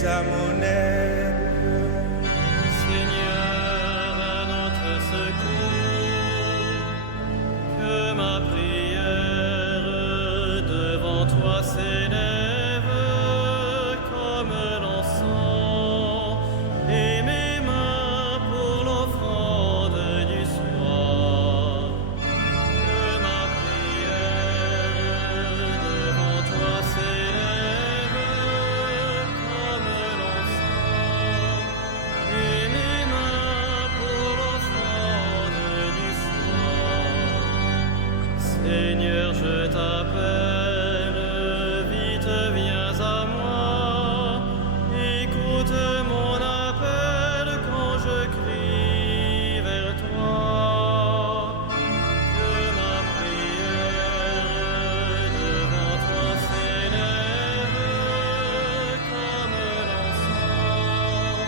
es à mon aide. Seigneur, à notre secours, que ma prière devant toi s'élève comme l'encens, et mes mains pour l'offrande du soir. Que ma prière devant toi s'élève comme l'encens, et mes mains pour l'offrande du soir. Seigneur, je t'appelle, vite viens à moi, écoute mon appel quand je crie vers toi. Que ma prière devant toi s'élève comme l'encens,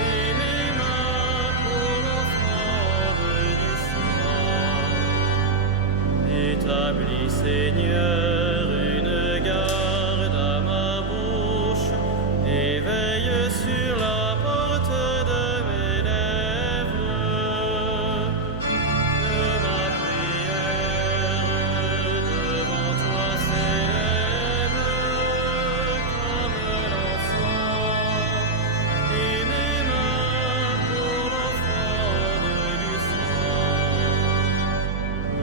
et mes mains pour l'offrande du soir. Établis, Seigneur, une garde à ma bouche, et veille sur la porte de mes lèvres. Que ma prière devant toi s'élève comme l'encens, et mes mains pour l'offrande du soir.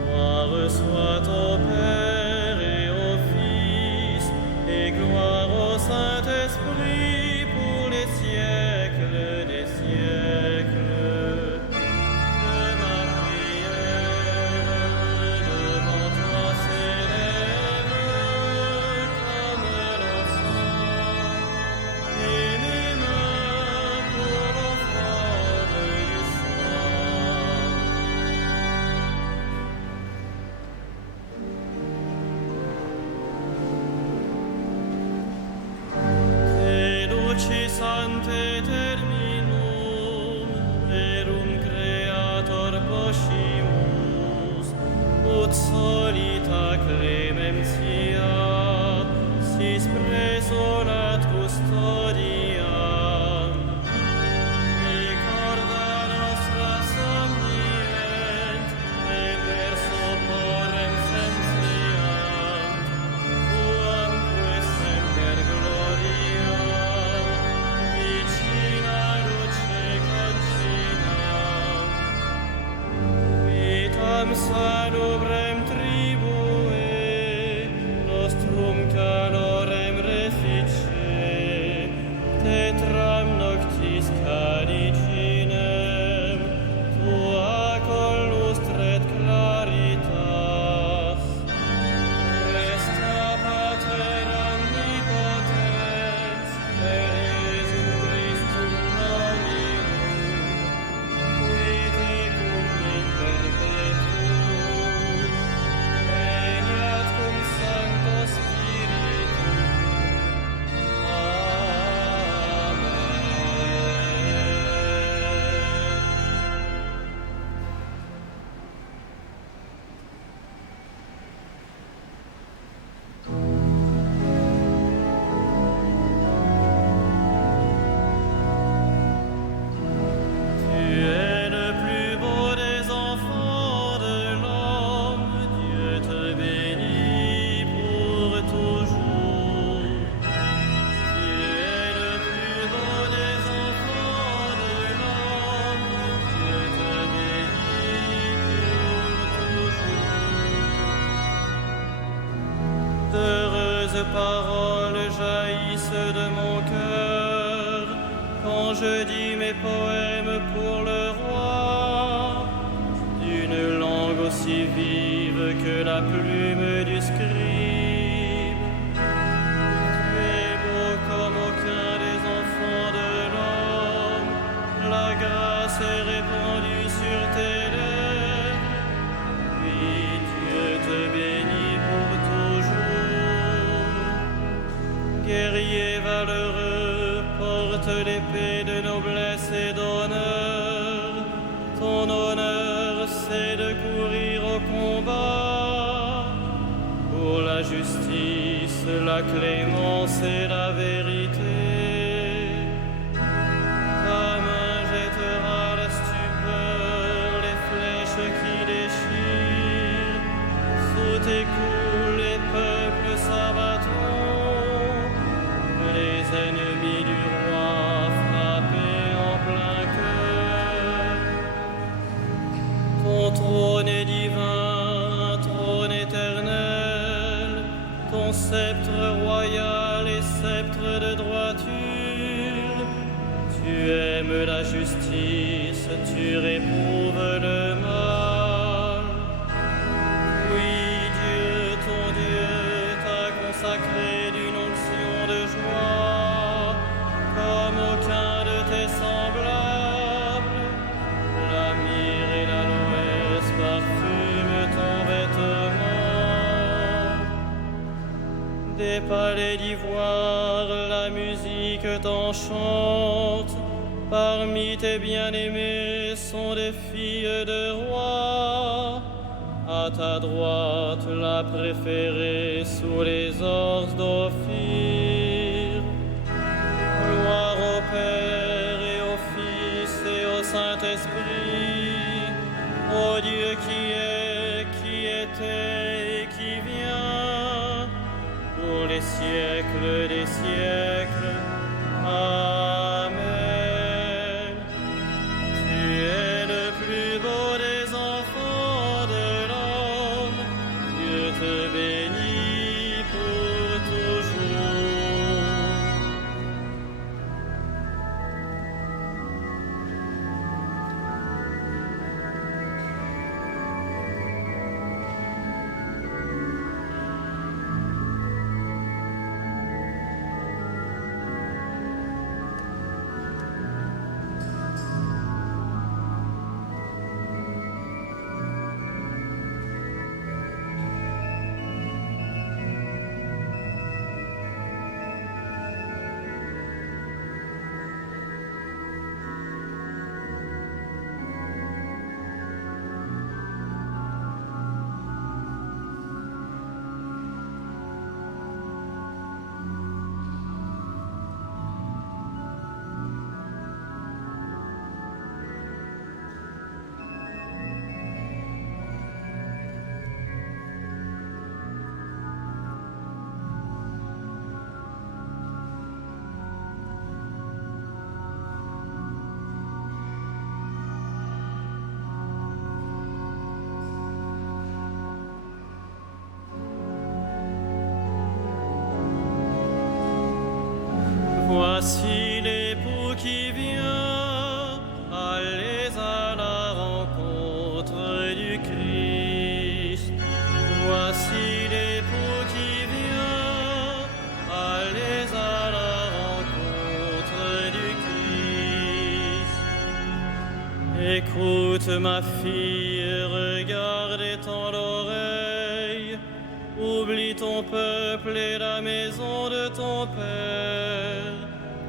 Gloire soit au Père et au Fils, et gloire au Saint-Esprit pour les siècles des siècles. Que ma prière devant toi s'élève comme l'encens, et mes mains pour l'offrande du soir. Te lucis ante terminum, rerum creator poscimus, ut solita clementia, sis preso lat custodia. Ricorda nostra somnient, et verso porrem sentiam, tuamque semper gloria, vicina luce concinam. Vitam salubrem tribue, nostrum calorem refice, tetram noctis calicinem, tua collustret claritas. Resta Pater omnipotens, per Iesum Christum nominum, qui tecum in perpetuum, regnat cum Sancto Spiritum. Tu es le plus beau des enfants de l'homme, Dieu te bénit pour toujours. Tu es le plus beau des enfants de l'homme, Dieu te bénit pour toujours. D'heureuses paroles jaillissent de mon cœur quand je dis mes poèmes pour le roi, d'une langue aussi vive que la plume du scribe. Tu es beau comme aucun des enfants de l'homme, la grâce est répandue sur tes lèvres. Oui, Dieu te bénit pour toujours. Guerrier valeureux, porte l'épée de noblesse et d'honneur. Ton honneur, c'est de courir au combat pour la justice, la clémence et la vérité. Ton trône est divin, un trône éternel, ton sceptre royal est sceptre de droiture. Tu aimes la justice, tu réprouves le mal. Oui, Dieu, ton Dieu, t'a consacré d'une onction de joie, comme aucun de tes semblables. La myrrhe et l'aloès parfument ton vêtement. Des palais d'ivoire, la musique t'enchante. Parmi tes bien-aimés sont des filles de rois. À ta droite, la préférée sous les ors d'Ophir. Gloire au Père et au Fils et au Saint-Esprit, au Dieu qui est, qui était et qui vient, pour les siècles des siècles. Amen. Tu es le plus beau des enfants de l'homme, Dieu te bénit pour toujours. Voici l'époux qui vient, allez à la rencontre du Christ. Voici l'époux qui vient, allez à la rencontre du Christ. Écoute ma fille, regarde et tends l'oreille, oublie ton peuple et la maison de ton Père.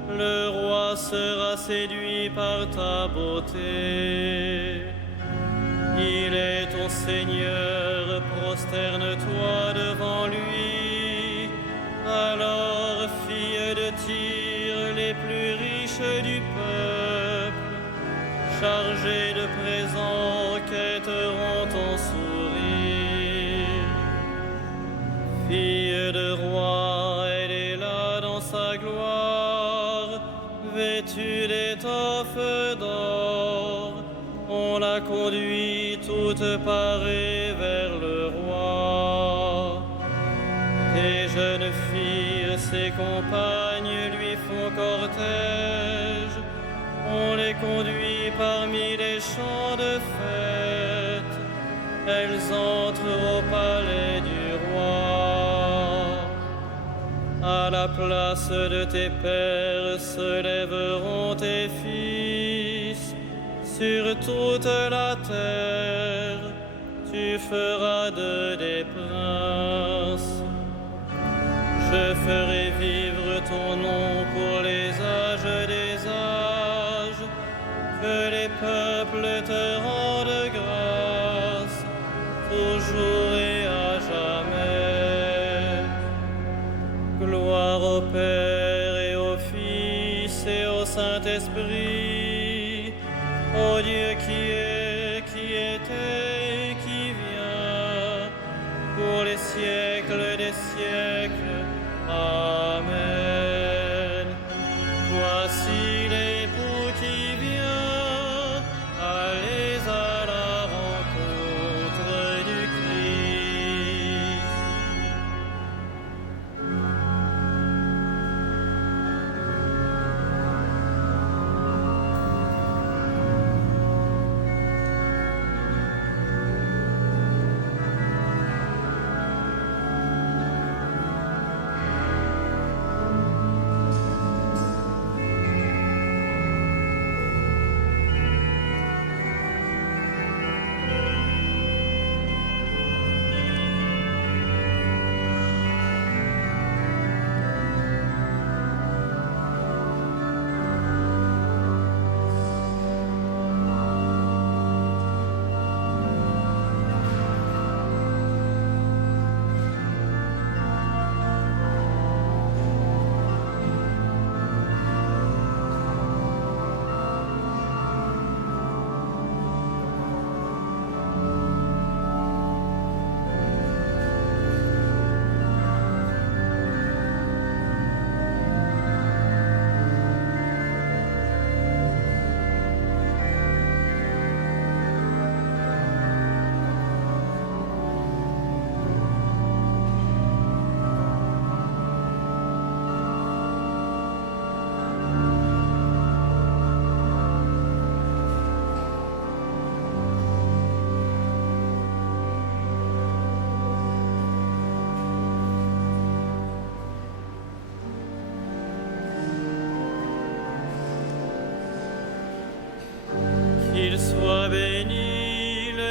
Le roi sera séduit par ta beauté. Il est ton Seigneur, prosterne-toi devant lui. Alors, fille de Tyr, les plus riches du peuple, chargés de présents, quêteront ton sourire. Fille de roi, elle est là dans sa gloire, vêtue d'étoffes d'or. On la conduit toute parée vers le roi. Tes jeunes filles, ses compagnes, lui font cortège. On les conduit parmi les champs de fête. Elles entrent au palais du roi. À la place de tes pères se lèveront tes fils. Sur toute la terre, tu feras d'eux des princes. Je ferai vivre ton nom pour les âges des âges. Que les peuples te rendent grâce, toujours et à jamais. Gloire au Père et au Fils et au Saint-Esprit, au Dieu qui est, qui était et qui vient, pour les siècles des siècles. Amen. Voici l'époux qui vient, allez à la rencontre.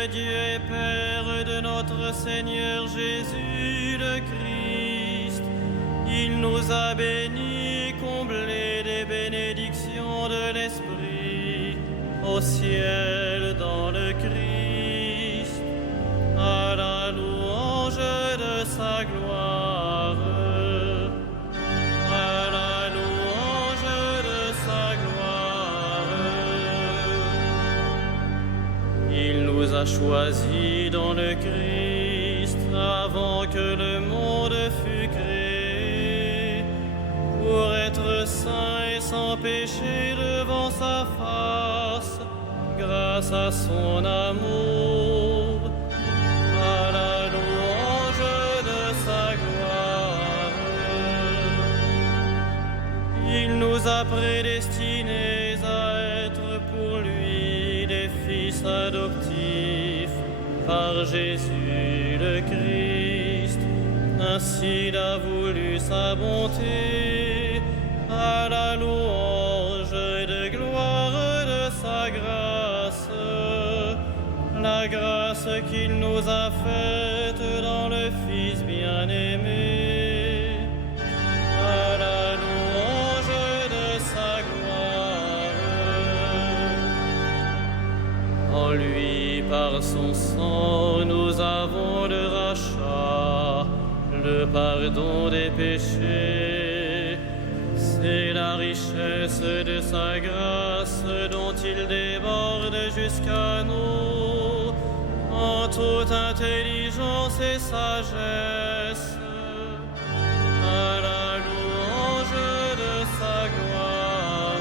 Dieu et Père de notre Seigneur Jésus le Christ, il nous a bénis, comblés des bénédictions de l'Esprit, au ciel dans le Christ, à la louange de sa gloire. À la louange de sa gloire. Il nous a choisis dans le Christ avant que le monde fût créé, pour être saints et sans péché devant sa face, grâce à son amour, à la louange de sa gloire. Il nous a prédestinés à être pour lui des fils adoptifs par Jésus le Christ. Ainsi il a voulu sa bonté, à la louange de gloire de sa grâce, la grâce qu'il nous a faite dans le Fils bien-aimé, à la louange de sa gloire. En lui, par son sang, nous avons le rachat, le pardon des péchés. C'est la richesse de sa grâce dont il déborde jusqu'à nous, en toute intelligence et sagesse, à la louange de sa gloire.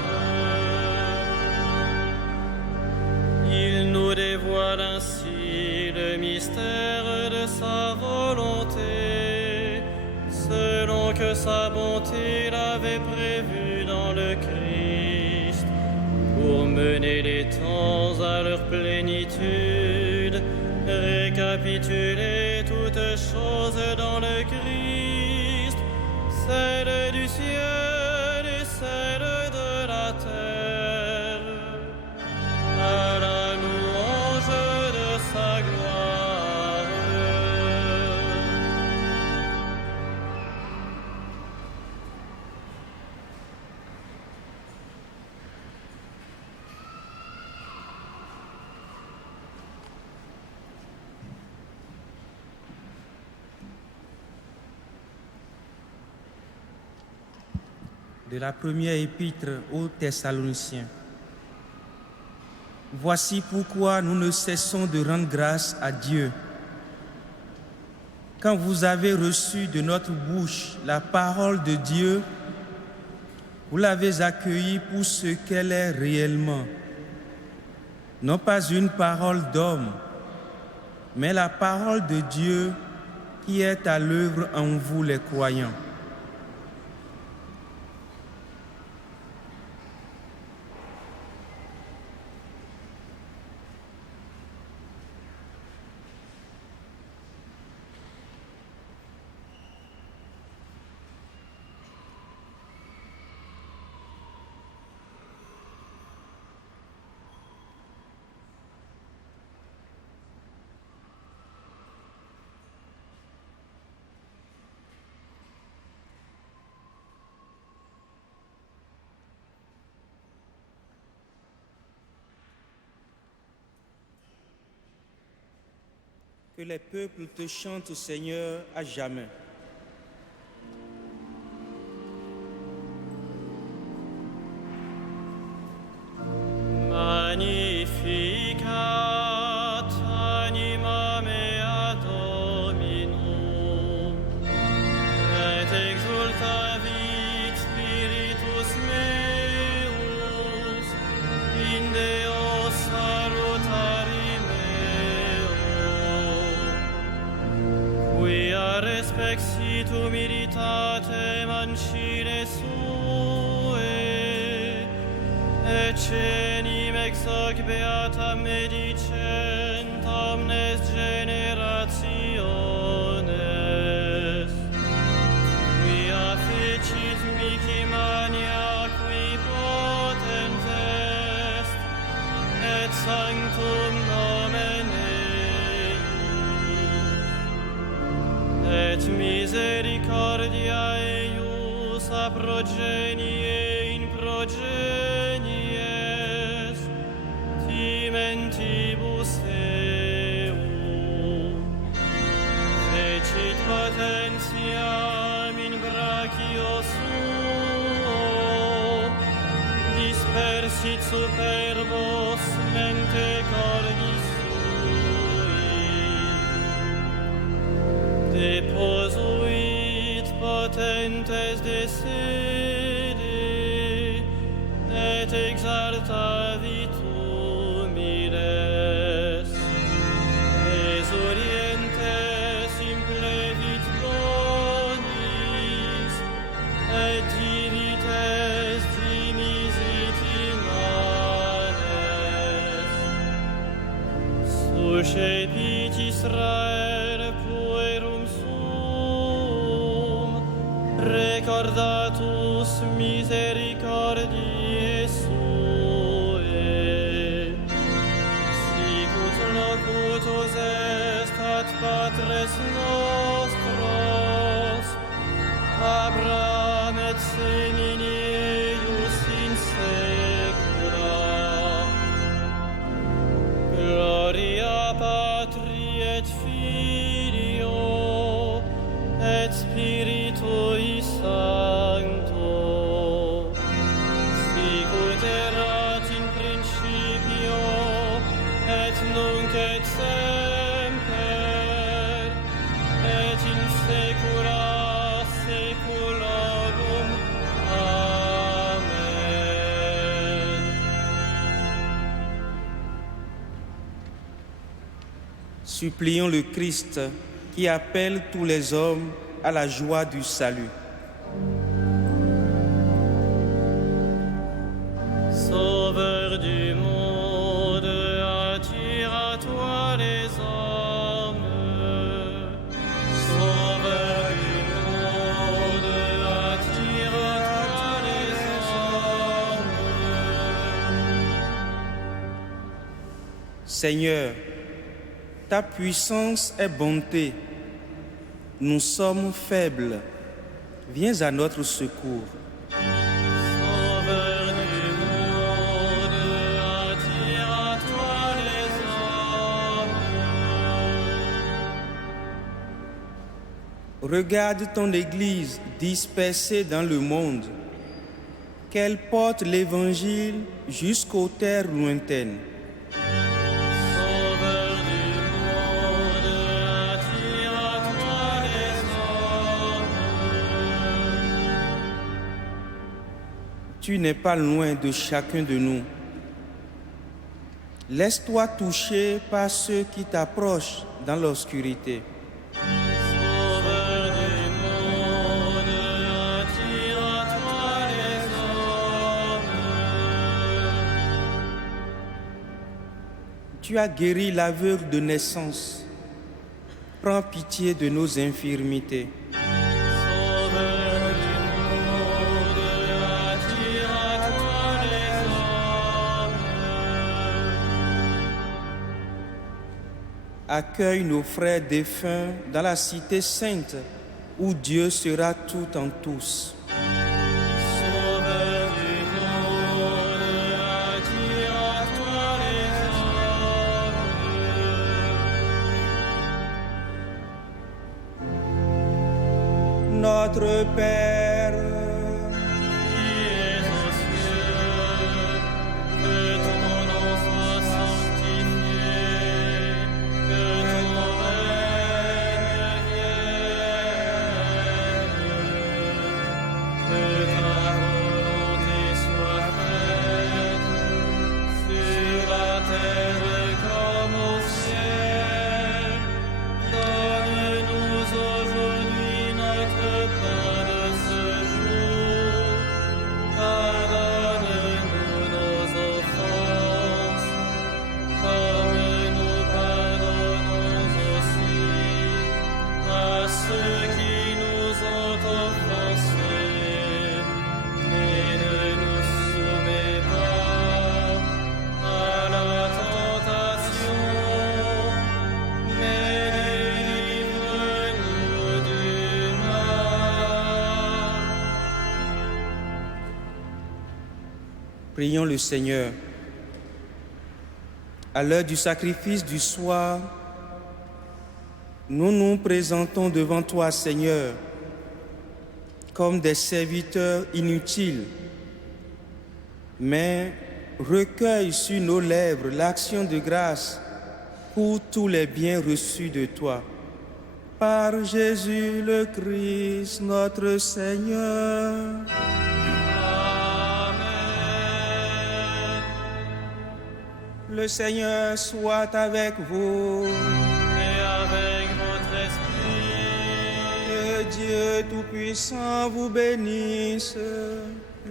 Il nous dévoile ainsi le mystère de sa volonté, selon que sa bonté l'avait prévu dans le Christ, pour mener les temps à leur plénitude, récapituler toutes choses dans le Christ, celles du ciel et celles de la terre, à la louange de sa gloire. De la première épître aux Thessaloniciens. Voici pourquoi nous ne cessons de rendre grâce à Dieu. Quand vous avez reçu de notre bouche la parole de Dieu, vous l'avez accueillie pour ce qu'elle est réellement. Non pas une parole d'homme, mais la parole de Dieu qui est à l'œuvre en vous les croyants. Que les peuples te chantent, Seigneur, à jamais. Magnificat anima mea Domino, et exultavit spiritus meus, in Deo salutari meo, quia respexit humilitatem ancile sue, et cenim ex hoc beatam medicent omnes generationes, quia fecit mihi mania qui potent est, et sanctum nomen et misericordia eius a progenie in progenies, timentibus eum. Fecit potentiam in brachio suo, dispersit superbos mente cordis sui. Deposuit potentes de sede, et exaltavit humiles. Exorientes implevit bonis, et divites dimisit in manes. Suscepit Israel puerum suum, recordatus misericordiae suae. Sicut locutus est ad patres nostros, Abraham et semini eius in saecula. Gloria Patri et Filio et Spiritui Sancto, sicut erat in principio et nunc et semper et in saecula saeculorum. Amen. Supplions le Christ qui appelle tous les hommes à la joie du salut. Sauveur du monde, attire à toi les hommes. Sauveur du monde, attire à toi les hommes. Seigneur, ta puissance est bonté. Nous sommes faibles. Viens à notre secours. Sauveur du monde, attire à toi les hommes. Regarde ton Église dispersée dans le monde, qu'elle porte l'Évangile jusqu'aux terres lointaines. Sauveur du monde, attire à toi les hommes. Tu n'es pas loin de chacun de nous. Laisse-toi toucher par ceux qui t'approchent dans l'obscurité. Sauveur du monde, attire à toi les hommes. Tu as guéri l'aveugle de naissance. Prends pitié de nos infirmités. Sauveur du monde, attire à toi les hommes. Accueille nos frères défunts dans la cité sainte où Dieu sera tout en tous. Sauveur du monde, attire à toi les hommes. Notre Père, Qui es aux cieux, que ton nom soit sanctifié, que ton règne vienne, que ta volonté soit faite, sur la terre comme au ciel. Donne-nous aujourd'hui notre pain de ce Prions le Seigneur. À l'heure du sacrifice du soir, nous nous présentons devant toi, Seigneur, comme des serviteurs inutiles, mais recueille sur nos lèvres l'action de grâce pour tous les biens reçus de toi. Par Jésus le Christ, notre Seigneur. Le Seigneur soit avec vous. Et avec votre esprit. Que Dieu Tout-Puissant vous bénisse,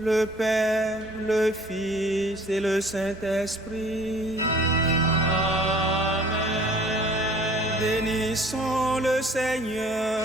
le Père, le Fils et le Saint-Esprit. Amen. Bénissons le Seigneur.